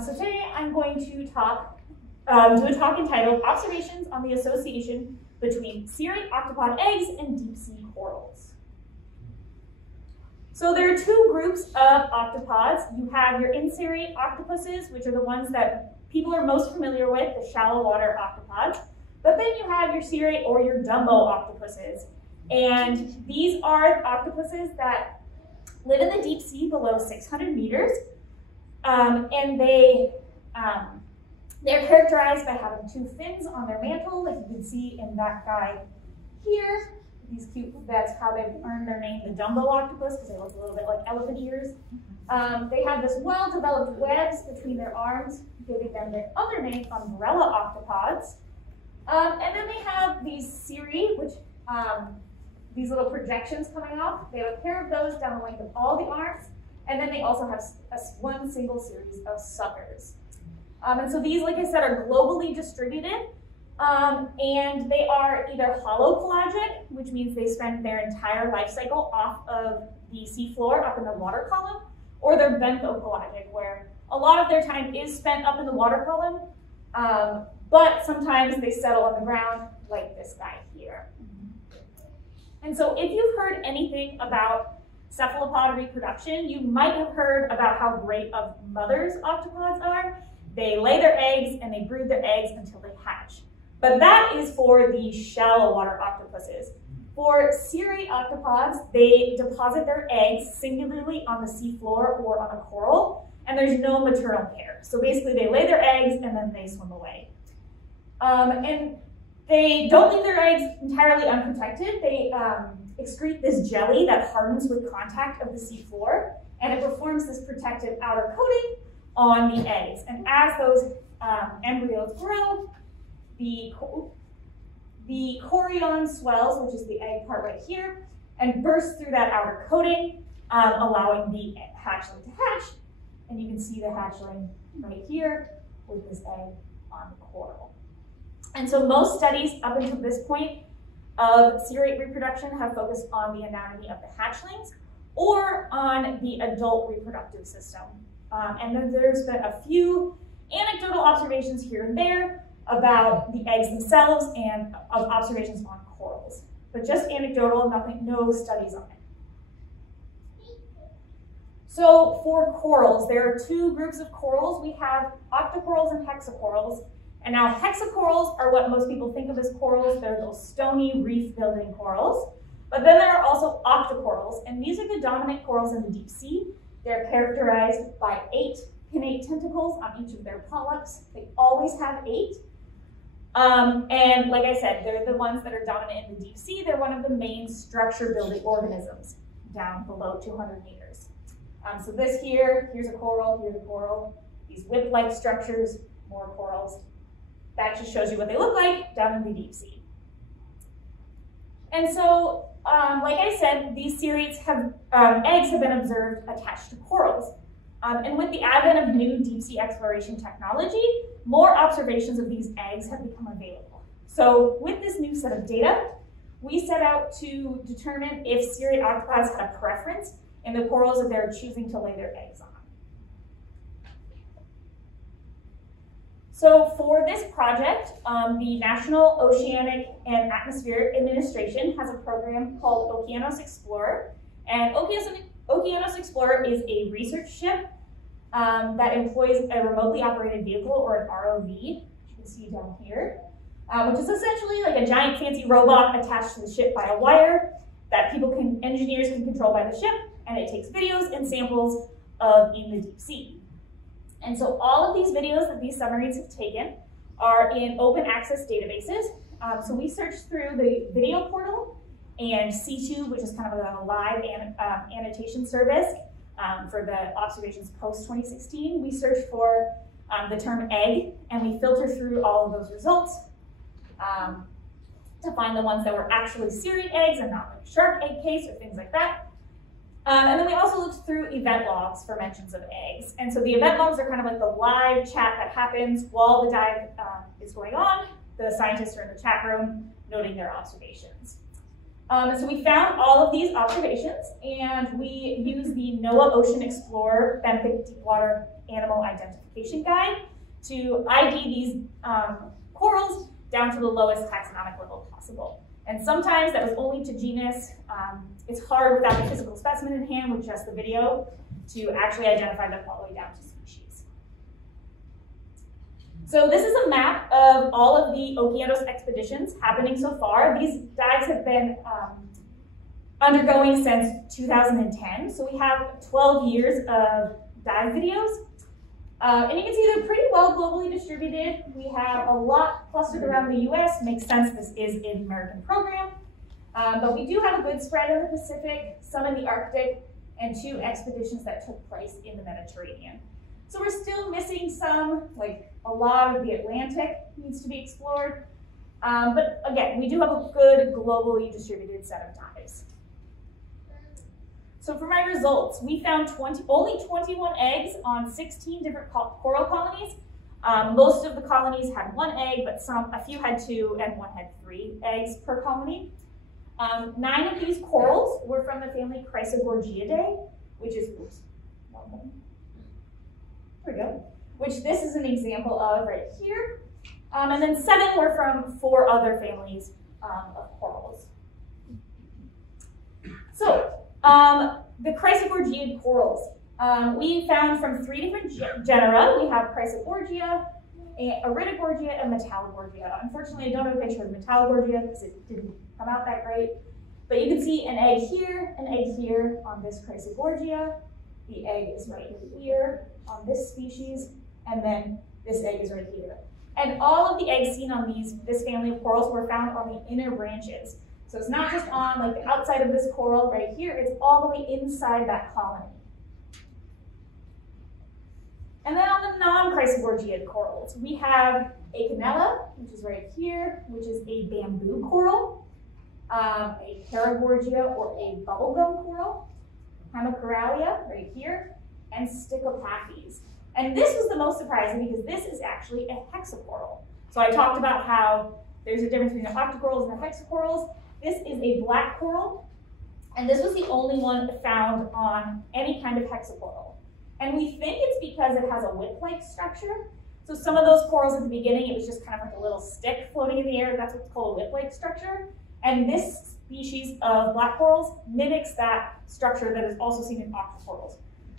So today I'm going to do a talk entitled Observations on the Association Between Cirrate Octopod Eggs and Deep Sea Corals. So there are two groups of octopods. You have your in-cirrate octopuses, which are the ones that people are most familiar with, the shallow water octopods. But then you have your cirrate or your Dumbo octopuses. And these are octopuses that live in the deep sea below 600 meters. And they're characterized by having two fins on their mantle, like you can see in that guy here. These cute, that's how they've earned their name, the Dumbo octopus, because they look a little bit like elephant ears. They have this well-developed webs between their arms, giving them their other name, umbrella octopods. And then they have these cirri, which these little projections coming off. They have a pair of those down the length of all the arms, and then they also have one single series of suckers. And so these, like I said, are globally distributed, and they are either holopelagic, which means they spend their entire life cycle off of the seafloor, up in the water column, or they're benthopelagic, where a lot of their time is spent up in the water column, but sometimes they settle on the ground, like this guy here. And so if you've heard anything about cephalopod reproduction, you might have heard about how great of mothers octopods are. They lay their eggs and they brood their eggs until they hatch. But that is for the shallow water octopuses. For cirrate octopods, they deposit their eggs singularly on the seafloor or on a coral, and there's no maternal care. So basically they lay their eggs and then they swim away. And they don't leave their eggs entirely unprotected. They excrete this jelly that hardens with contact of the seafloor, and it performs this protective outer coating on the eggs. And as those embryos grow, the chorion swells, which is the egg part right here, and bursts through that outer coating, allowing the hatchling to hatch. And you can see the hatchling right here with this egg on the coral. And so most studies up until this point of cirrate reproduction have focused on the anatomy of the hatchlings or on the adult reproductive system. And then there's been a few anecdotal observations here and there about the eggs themselves and of observations on corals. But just anecdotal, no studies on it. So for corals, there are two groups of corals. We have octocorals and hexacorals. And now hexacorals are what most people think of as corals. They're those stony reef-building corals. But then there are also octocorals, and these are the dominant corals in the deep sea. They're characterized by 8 pinnate tentacles on each of their polyps. They always have 8. And like I said, they're the ones that are dominant in the deep sea. They're one of the main structure-building organisms down below 200 meters. So this here's a coral, here's a coral. These whip-like structures, more corals. That just shows you what they look like down in the deep sea. And so, like I said, these cirrates have, eggs have been observed attached to corals. And with the advent of new deep sea exploration technology, more observations of these eggs have become available. So with this new set of data, we set out to determine if cirrate octopods had a preference in the corals that they're choosing to lay their eggs on. So for this project, the National Oceanic and Atmospheric Administration has a program called Okeanos Explorer. And Okeanos Explorer is a research ship that employs a remotely operated vehicle, or an ROV, which you can see down here, which is essentially like a giant fancy robot attached to the ship by a wire that engineers can control by the ship, and it takes videos and samples of in the deep sea. And so all of these videos that these submarines have taken are in open access databases. So we searched through the video portal and C2, which is kind of a live annotation service for the observations post-2016. We searched for the term egg, and we filtered through all of those results to find the ones that were actually cirrate eggs and not like shark egg case or things like that. And then we also looked through event logs for mentions of eggs. And so the event logs are kind of like the live chat that happens while the dive is going on. The scientists are in the chat room noting their observations. So we found all of these observations, and we used the NOAA Ocean Explorer benthic deep water animal identification guide to ID these corals down to the lowest taxonomic level possible. And sometimes that was only to genus. It's hard without the physical specimen in hand with just the video to actually identify them all the way down to species. So this is a map of all of the Okinawa expeditions happening so far. These dives have been undergoing since 2010. So we have 12 years of dive videos. And you can see they're pretty well globally distributed. We have a lot clustered around the US. Makes sense, this is an American program. But we do have a good spread in the Pacific, some in the Arctic, and 2 expeditions that took place in the Mediterranean. So we're still missing some, like a lot of the Atlantic needs to be explored. But again, we do have a good globally distributed set of dives. So for my results, we found only 21 eggs on 16 different coral colonies. Most of the colonies had 1 egg, but a few had 2 and 1 had 3 eggs per colony. 9 of these corals were from the family Chrysogorgiidae, which is, there we go, which this is an example of right here. And then 7 were from 4 other families of corals. So, the Chrysogorgiid corals. We found from 3 different genera. We have Chrysogorgia, Iridogorgia, and Metallogorgia. Unfortunately, I don't have a picture of Metallogorgia because it didn't come out that great. But you can see an egg here on this Chrysogorgia. The egg is right here on this species, and then this egg is right here. And all of the eggs seen on this family of corals were found on the inner branches. So it's not just on like the outside of this coral right here, it's all the way inside that colony. And then on the non-Chrysogorgiid corals, we have Okinawa, which is right here, which is a bamboo coral, a Paragorgia or a bubblegum coral, Hemicoralia right here, and Stichopathes. And this was the most surprising because this is actually a hexacoral. So I talked about how there's a difference between the octocorals and the hexacorals. This is a black coral, and this was the only one found on any kind of hexacoral. And we think it's because it has a whip-like structure. So some of those corals at the beginning, it was just kind of like a little stick floating in the air. That's what's called a whip-like structure. And this species of black corals mimics that structure that is also seen in octocorals.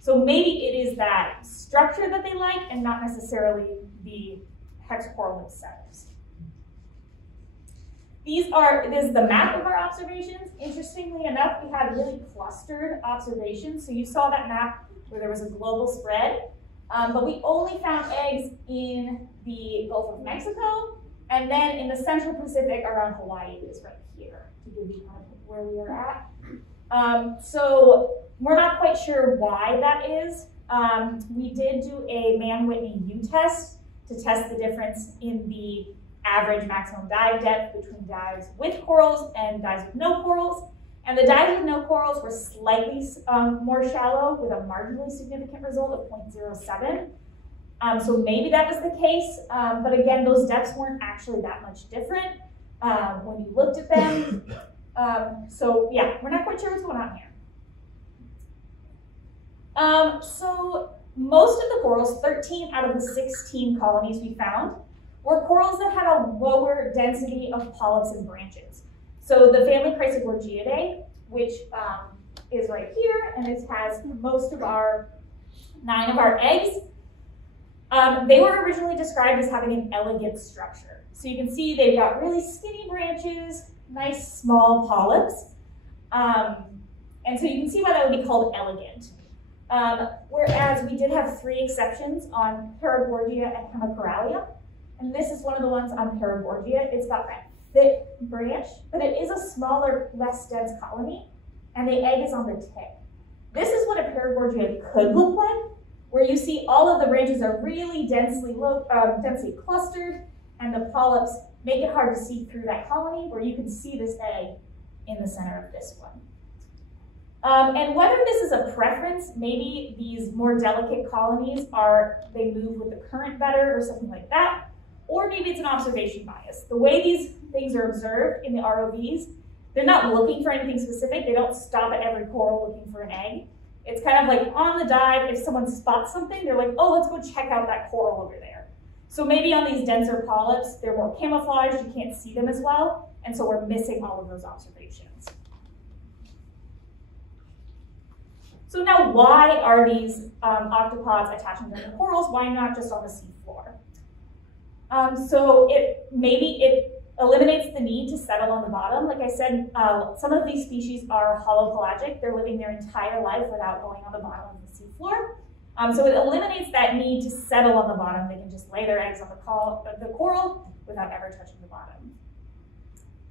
So maybe it is that structure that they like and not necessarily the hexacoral themselves. This is the map of our observations. Interestingly enough, we had really clustered observations. So you saw that map where there was a global spread, but we only found eggs in the Gulf of Mexico, and then in the Central Pacific around Hawaii is right here, to give you kind of where we are at. So we're not quite sure why that is. We did do a Mann-Whitney U-test to test the difference in the average maximum dive depth between dives with corals and dives with no corals. And the dives with no corals were slightly more shallow with a marginally significant result of 0.07. So maybe that was the case, but again, those depths weren't actually that much different when you looked at them. So yeah, we're not quite sure what's going on here. So most of the corals, 13 out of the 16 colonies we found, were corals that had a lower density of polyps and branches. So the family Chrysogorgiidae, which is right here, and it has most of 9 of our eggs, they were originally described as having an elegant structure. So you can see they've got really skinny branches, nice small polyps, and so you can see why that would be called elegant. Whereas we did have 3 exceptions on Paragorgia and Hemicoralia. And this is one of the ones on Paragorgia. It's got that thick branch, but it is a smaller, less dense colony, and the egg is on the tip. This is what a Paragorgia could look like, where you see all of the branches are really densely clustered, and the polyps make it hard to see through that colony, where you can see this egg in the center of this one. And whether this is a preference, maybe these more delicate colonies they move with the current better or something like that, or maybe it's an observation bias. The way these things are observed in the ROVs, they're not looking for anything specific. They don't stop at every coral looking for an egg. It's kind of like on the dive, if someone spots something, they're like, oh, let's go check out that coral over there. So maybe on these denser polyps, they're more camouflaged, you can't see them as well, and so we're missing all of those observations. So now why are these octopods attaching to the corals? Why not just on the seafloor? So maybe it eliminates the need to settle on the bottom. Like I said, some of these species are holopelagic. They're living their entire life without going on the bottom of the seafloor. So it eliminates that need to settle on the bottom. They can just lay their eggs on the coral without ever touching the bottom.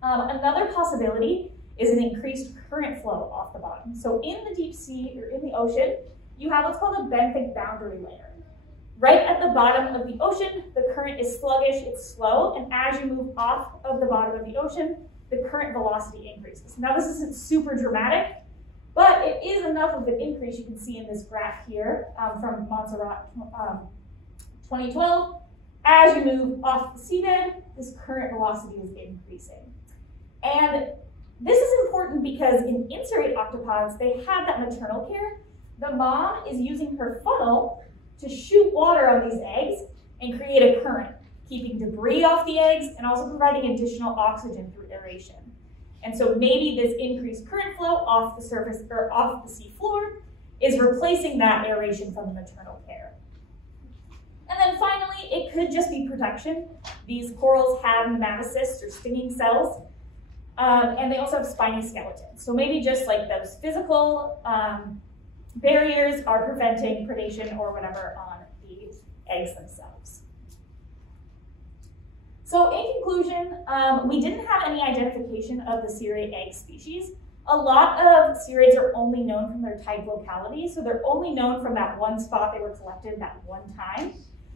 Another possibility is an increased current flow off the bottom. So in the deep sea or in the ocean, you have what's called a benthic boundary layer. Right at the bottom of the ocean, the current is sluggish, it's slow, and as you move off of the bottom of the ocean, the current velocity increases. Now this isn't super dramatic, but it is enough of an increase you can see in this graph here from Montserrat 2012. As you move off the seabed, this current velocity is increasing. And this is important because in inserate octopods, they have that maternal care. The mom is using her funnel to shoot water on these eggs and create a current, keeping debris off the eggs and also providing additional oxygen through aeration. And so maybe this increased current flow off the surface or off the sea floor is replacing that aeration from the maternal care. And then finally, it could just be protection. These corals have nematocysts or stinging cells, and they also have spiny skeletons. So maybe just like those physical barriers are preventing predation or whatever on the eggs themselves. So in conclusion, we didn't have any identification of the cirrate egg species. A lot of cirrates are only known from their type locality, so they're only known from that one spot they were collected that one time.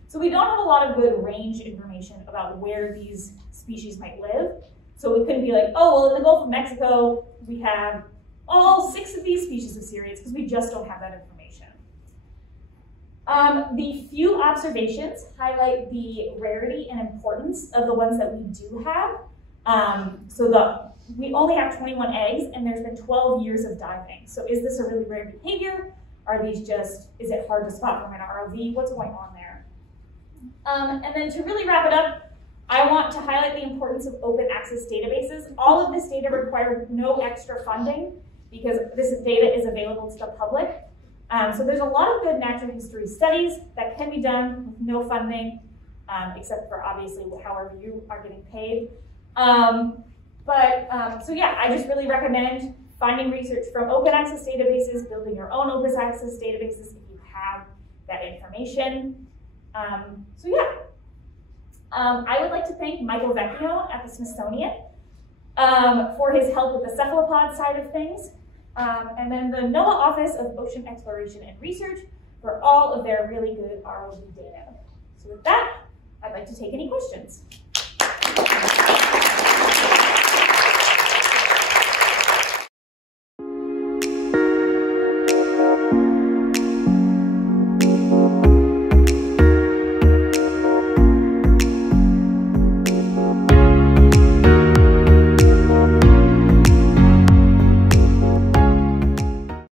So we don't have a lot of good range information about where these species might live. So we couldn't be like, oh, well, in the Gulf of Mexico, we have all 6 of these species of cirrates, because we just don't have that information. The few observations highlight the rarity and importance of the ones that we do have. We only have 21 eggs, and there's been 12 years of diving. So is this a really rare behavior? Are these just, is it hard to spot from an ROV? What's going on there? And then to really wrap it up, I want to highlight the importance of open access databases. All of this data required no extra funding because this data is available to the public. So there's a lot of good natural history studies that can be done with no funding, except for obviously however you are getting paid. So yeah, I just really recommend finding research from open access databases, building your own open access databases if you have that information. I would like to thank Michael Vecchio at the Smithsonian for his help with the cephalopod side of things, and then the NOAA Office of Ocean Exploration and Research for all of their really good ROV data. So with that, I'd like to take any questions.